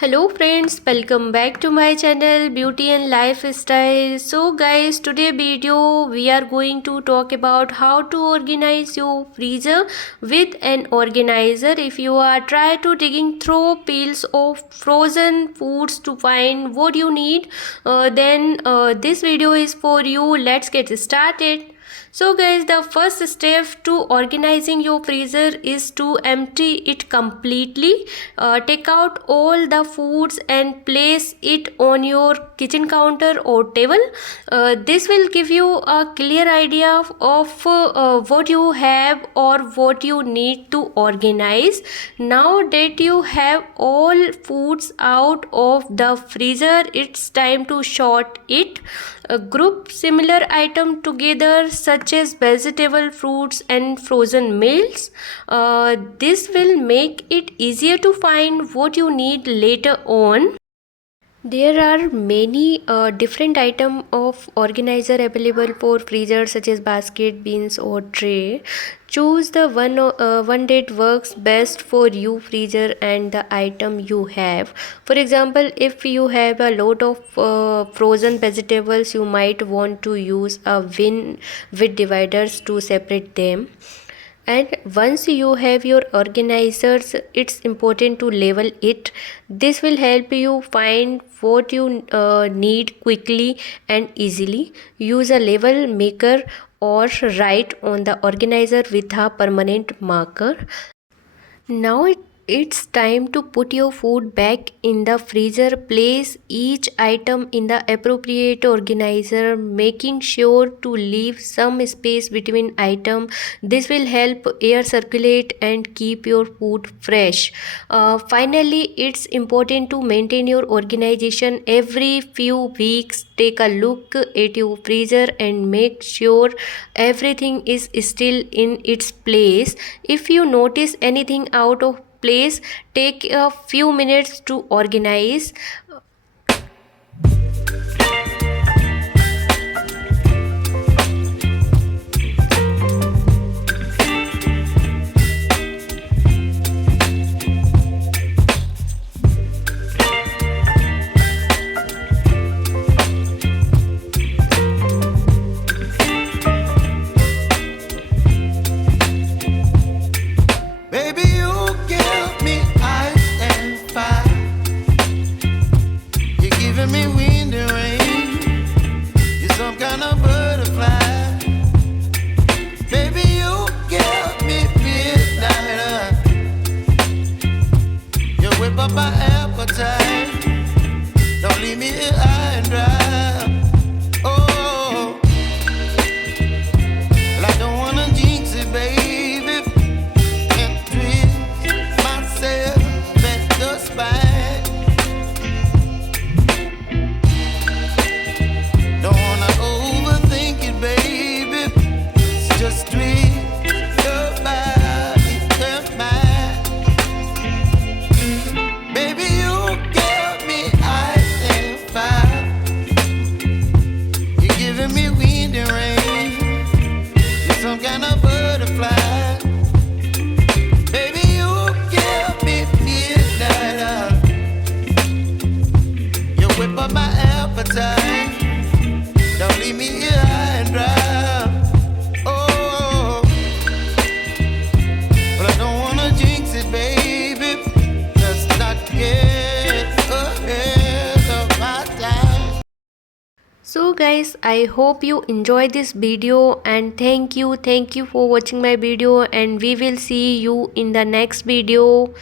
Hello friends, welcome back to my channel Beauty and Lifestyle. So guys, today video we are going to talk about how to organize your freezer with an organizer. If you are trying to digging through piles of frozen foods to find what you need, then this video is for you. Let's get started. So guys, the first step to organizing your freezer is to empty it completely. Take out all the foods and place it on your kitchen counter or table. This will give you a clear idea of what you have or what you need to organize. Now that you have all foods out of the freezer, it's time to sort it. Group similar items together such as vegetable, fruits and frozen meals. This will make it easier to find what you need later on. There are many different items of organizer available for freezer such as basket, bins or tray. Choose the one that works best for you freezer and the item you have. For example, if you have a lot of frozen vegetables, you might want to use a bin with dividers to separate them. And once you have your organizers, it's important to label it. This will help you find what you need quickly and easily. Use a label maker or write on the organizer with a permanent marker. Now it's time to put your food back in the freezer. Place each item in the appropriate organizer, making sure to leave some space between items. This will help air circulate and keep your food fresh. Finally, it's important to maintain your organization every few weeks. Take a look at your freezer and make sure everything is still in its place. If you notice anything out of place, take a few minutes to organize. Me wind and rain, you're some kind of butterfly. Baby, you give me midnight. You whip up my appetite. Don't leave me here high and dry. Oh, well, I don't wanna jinx it, baby, and twist myself at the spine. Just tweak your body and mine. Baby, you give me ice and fire. You're giving me wind and rain. You're some kind of butterfly. Baby, you give me midnight. You whip up my appetite. Don't leave me here high and dry. So guys, I hope you enjoy this video and thank you for watching my video, and we will see you in the next video.